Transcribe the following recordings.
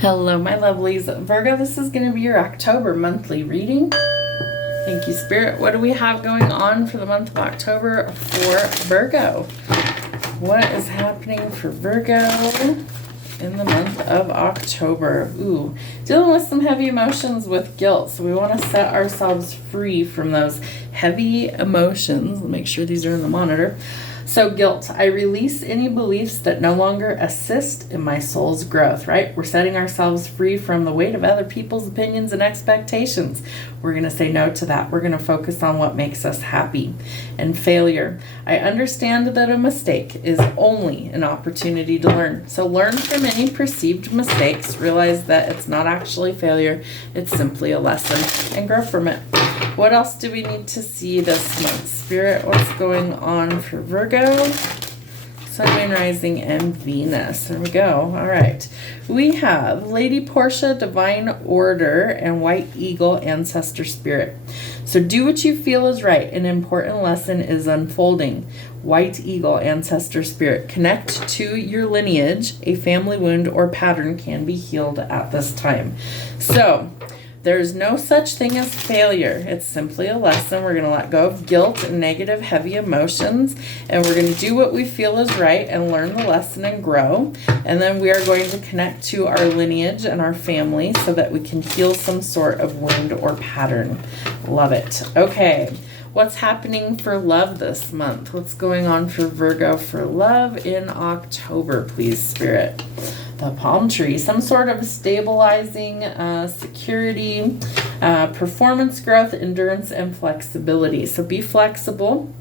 Hello, my lovelies. Virgo, this is going to be your October monthly reading. Thank you, Spirit. What do we have going on for the month of October for Virgo? What is happening for Virgo in the month of October? Ooh, dealing with some heavy emotions with guilt. So we want to set ourselves free from those heavy emotions. Make sure these are in the monitor. So guilt, I release any beliefs that no longer assist in my soul's growth, right? We're setting ourselves free from the weight of other people's opinions and expectations. We're going to say no to that. We're going to focus on what makes us happy. And failure, I understand that a mistake is only an opportunity to learn. So learn from any perceived mistakes. Realize that it's not actually failure. It's simply a lesson, and grow from it. What else do we need to see this month? Spirit, what's going on for Virgo? Sun, Moon, Rising, and Venus. There we go. All right. We have Lady Portia, Divine Order, and White Eagle, Ancestor Spirit. So do what you feel is right. An important lesson is unfolding. White Eagle, Ancestor Spirit. Connect to your lineage. A family wound or pattern can be healed at this time. So there's no such thing as failure. It's simply a lesson. We're going to let go of guilt and negative, heavy emotions, and we're going to do what we feel is right and learn the lesson and grow. And then we are going to connect to our lineage and our family so that we can heal some sort of wound or pattern. Love it. Okay. What's happening for love this month? What's going on for Virgo for love in October, please, Spirit? The palm tree, some sort of stabilizing, security, performance growth, endurance, and flexibility. So be flexible.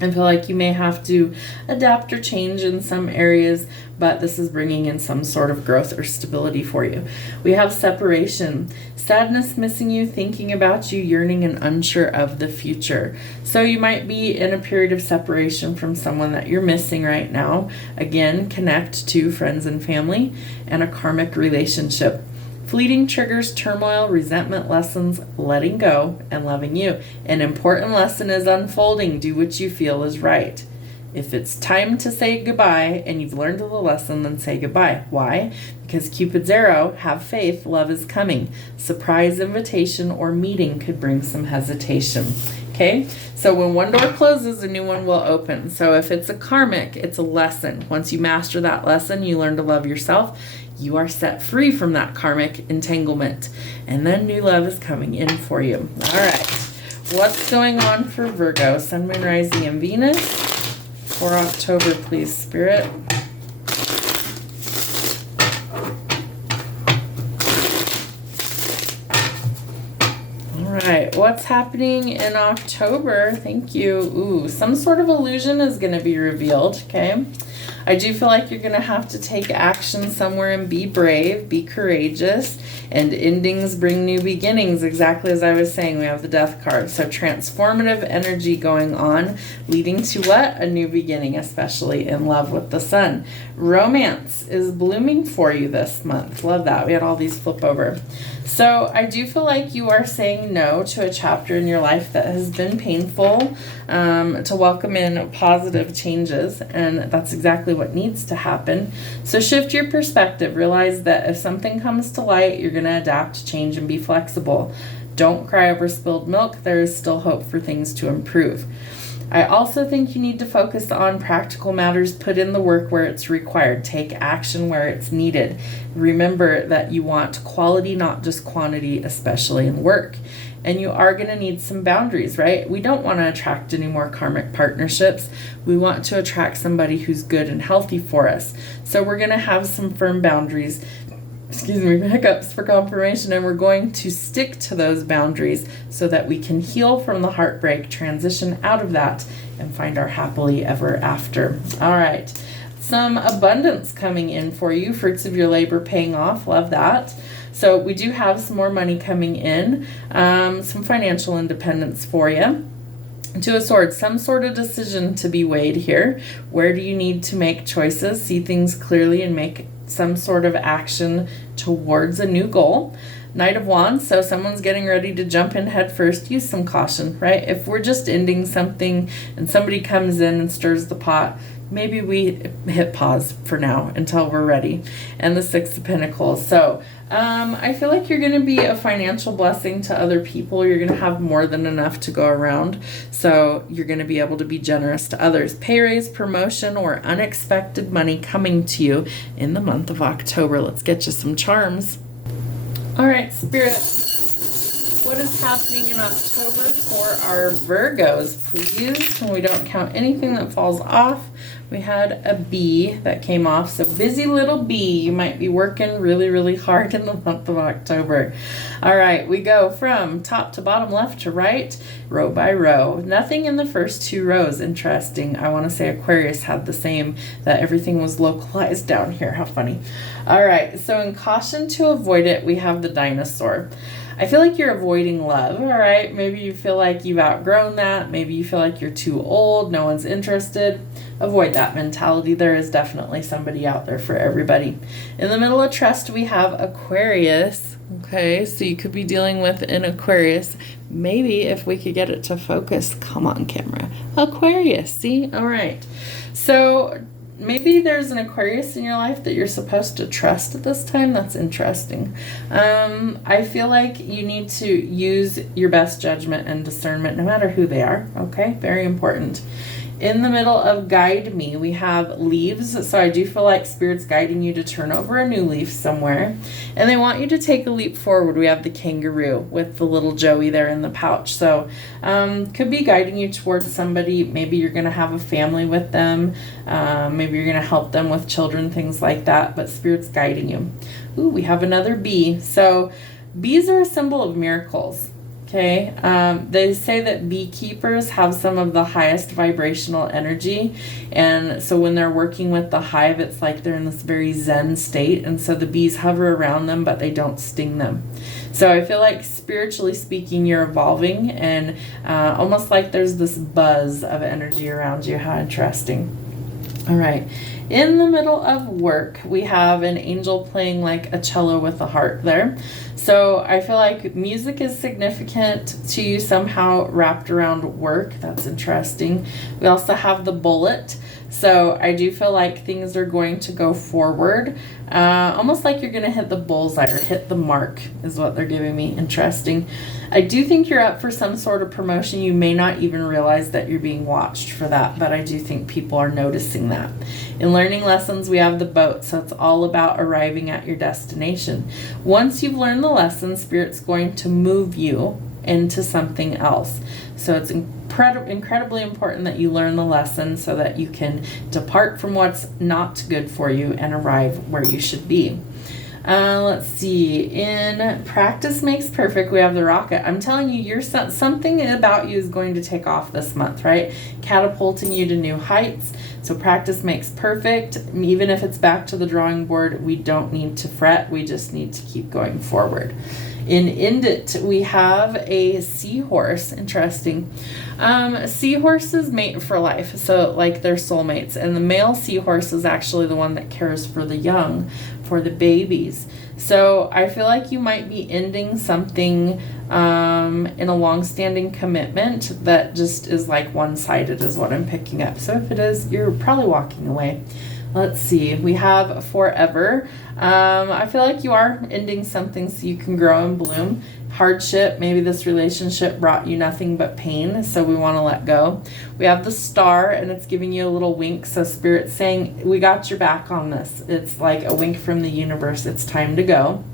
I feel like you may have to adapt or change in some areas, but this is bringing in some sort of growth or stability for you. We have separation, sadness, missing you, thinking about you, yearning, and unsure of the future. So you might be in a period of separation from someone that you're missing right now. Again, connect to friends and family and a karmic relationship. Fleeting triggers, turmoil, resentment, lessons, letting go, and loving you. An important lesson is unfolding. Do what you feel is right. If it's time to say goodbye and you've learned the lesson, then say goodbye. Why? Because Cupid's arrow, have faith, love is coming. Surprise invitation or meeting could bring some hesitation. Okay, so when one door closes, a new one will open. So if it's a karmic, it's a lesson. Once you master that lesson, you learn to love yourself. You are set free from that karmic entanglement. And then new love is coming in for you. All right. What's going on for Virgo? Sun, Moon, Rising, and Venus for October, please, Spirit. All right. What's happening in October? Thank you. Ooh, some sort of illusion is going to be revealed, okay? I do feel like you're going to have to take action somewhere and be brave, be courageous, and endings bring new beginnings. Exactly as I was saying, we have the Death card. So transformative energy going on, leading to what? A new beginning, especially in love with the sun. Romance is blooming for you this month. Love that. We had all these flip over. So I do feel like you are saying no to a chapter in your life that has been painful, to welcome in positive changes, and that's exactly what needs to happen. So shift your perspective. Realize that if something comes to light, you're going to adapt, change, and be flexible. Don't cry over spilled milk. There is still hope for things to improve. I also think you need to focus on practical matters, put in the work where it's required, take action where it's needed. Remember that you want quality, not just quantity, especially in work. And you are going to need some boundaries, right? We don't want to attract any more karmic partnerships. We want to attract somebody who's good and healthy for us. So we're going to have some firm boundaries. Hiccups for confirmation, and we're going to stick to those boundaries so that we can heal from the heartbreak, transition out of that, and find our happily ever after. All right, some abundance coming in for you, fruits of your labor paying off. Love that. So we do have some more money coming in, some financial independence for you. Two of Swords, some sort of decision to be weighed here. Where do you need to make choices, see things clearly, and make some sort of action towards a new goal? Knight of Wands, so someone's getting ready to jump in head first. Use some caution, right? If we're just ending something and somebody comes in and stirs the pot, maybe we hit pause for now until we're ready. And the Six of Pentacles. So I feel like you're going to be a financial blessing to other people. You're going to have more than enough to go around. So you're going to be able to be generous to others. Pay raise, promotion, or unexpected money coming to you in the month of October. Let's get you some charms. All right, Spirit. What is happening in October for our Virgos, please? And we don't count anything that falls off. We had a bee that came off. So busy little bee. You might be working really, really hard in the month of October. All right, we go from top to bottom, left to right, row by row. Nothing in the first 2 rows. Interesting. I want to say Aquarius had the same, that everything was localized down here. How funny. All right, so in caution to avoid it, we have the dinosaur. I feel like you're avoiding love, all right? Maybe you feel like you've outgrown that. Maybe you feel like you're too old, no one's interested. Avoid that mentality. There is definitely somebody out there for everybody. In the middle of trust, we have Aquarius. Okay, so you could be dealing with an Aquarius. Maybe if we could get it to focus. Come on, camera. Aquarius, see? All right. So maybe there's an Aquarius in your life that you're supposed to trust at this time. That's interesting. I feel like you need to use your best judgment and discernment no matter who they are. Okay, very important. In the middle of guide me, we have leaves. So I do feel like Spirit's guiding you to turn over a new leaf somewhere. And they want you to take a leap forward. We have the kangaroo with the little Joey there in the pouch. So could be guiding you towards somebody. Maybe you're going to have a family with them. Maybe you're going to help them with children, things like that. But Spirit's guiding you. Ooh, we have another bee. So bees are a symbol of miracles. Okay, they say that beekeepers have some of the highest vibrational energy, and so when they're working with the hive, it's like they're in this very zen state, and so the bees hover around them, but they don't sting them. So I feel like spiritually speaking, you're evolving, and almost like there's this buzz of energy around you. How interesting. All right. In the middle of work, we have an angel playing like a cello with a heart there. So I feel like music is significant to you somehow wrapped around work. That's interesting. We also have the bullet. So I do feel like things are going to go forward. Almost like you're going to hit the bullseye or hit the mark is what they're giving me. Interesting. I do think you're up for some sort of promotion. You may not even realize that you're being watched for that, but I do think people are noticing that. In learning lessons, we have the boat, so it's all about arriving at your destination. Once you've learned the lesson, Spirit's going to move you into something else. So it's incredibly important that you learn the lesson so that you can depart from what's not good for you and arrive where you should be. Let's see. In practice makes perfect, we have the rocket. I'm telling you, something about you is going to take off this month, right? Catapulting you to new heights. So practice makes perfect. Even if it's back to the drawing board, we don't need to fret. We just need to keep going forward. In End It, we have a seahorse. Interesting. Seahorses mate for life, so like they're soulmates. And the male seahorse is actually the one that cares for the young, for the babies. So I feel like you might be ending something in a long-standing commitment that just is like one-sided is what I'm picking up. So if it is, you're probably walking away. Let's see. We have forever. I feel like you are ending something so you can grow and bloom. Hardship. Maybe this relationship brought you nothing but pain, so we want to let go. We have the star, and it's giving you a little wink. So Spirit's saying, we got your back on this. It's like a wink from the universe. It's time to go.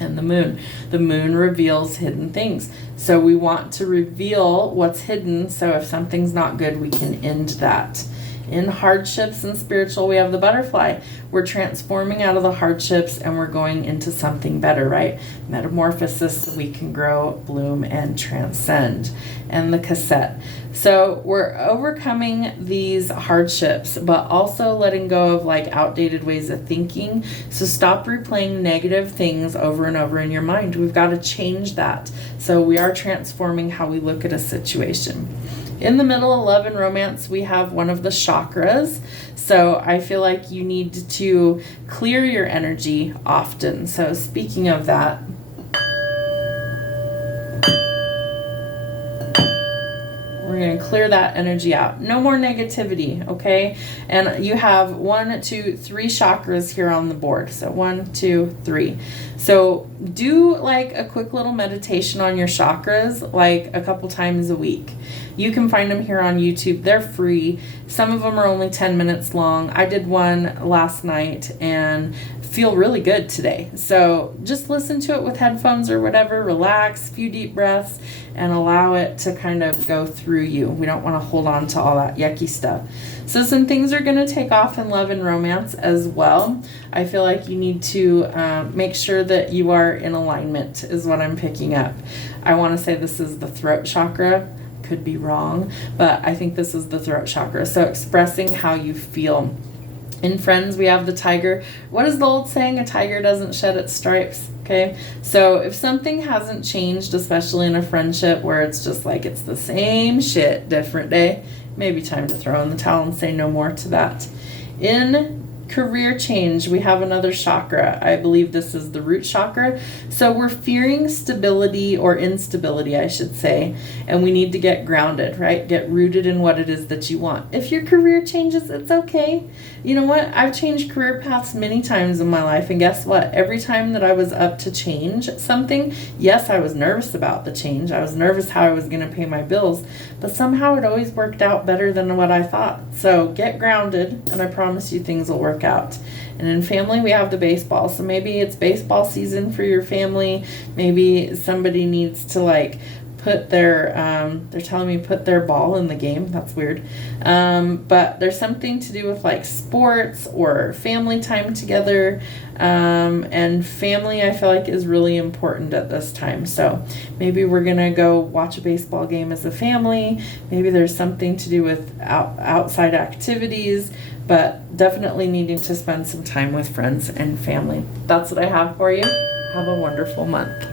And the moon. The moon reveals hidden things. So we want to reveal what's hidden. So if something's not good, we can end that. In hardships and spiritual, we have the butterfly. We're transforming out of the hardships and we're going into something better, right? Metamorphosis, so we can grow, bloom, and transcend. And the cassette. So we're overcoming these hardships, but also letting go of like outdated ways of thinking. So stop replaying negative things over and over in your mind. We've got to change that. So we are transforming how we look at a situation. In the middle of love and romance, we have one of the chakras. So I feel like you need to clear your energy often. So speaking of that, we're going to clear that energy out. No more negativity, okay? And you have 1, 2, 3 chakras here on the board. So 1, 2, 3. So do like a quick little meditation on your chakras like a couple times a week. You can find them here on YouTube. They're free. Some of them are only 10 minutes long. I did one last night and feel really good today. So just listen to it with headphones or whatever, relax, few deep breaths, and allow it to kind of go through you. We don't want to hold on to all that yucky stuff. So some things are going to take off in love and romance as well. I feel like you need to make sure that you are in alignment is what I'm picking up. I want to say this is the throat chakra. Could be wrong, but I think this is the throat chakra. So expressing how you feel. In friends, we have the tiger. What is the old saying? A tiger doesn't shed its stripes. Okay. So if something hasn't changed, especially in a friendship where it's just like it's the same shit, different day, maybe time to throw in the towel and say no more to that. In career change, we have another chakra. I believe this is the root chakra. So we're fearing stability or instability, I should say, and we need to get grounded, right? Get rooted in what it is that you want. If your career changes, it's okay. You know what? I've changed career paths many times in my life, and guess what? Every time that I was up to change something, yes, I was nervous about the change. I was nervous how I was going to pay my bills, but somehow it always worked out better than what I thought. So get grounded, and I promise you things will work out. And in family, we have the baseball. So maybe it's baseball season for your family. Maybe somebody needs to like put their, they're telling me put their ball in the game. That's weird. But there's something to do with like sports or family time together. And family, I feel like, is really important at this time. So maybe we're going to go watch a baseball game as a family. Maybe there's something to do with outside activities, but definitely needing to spend some time with friends and family. That's what I have for you. Have a wonderful month.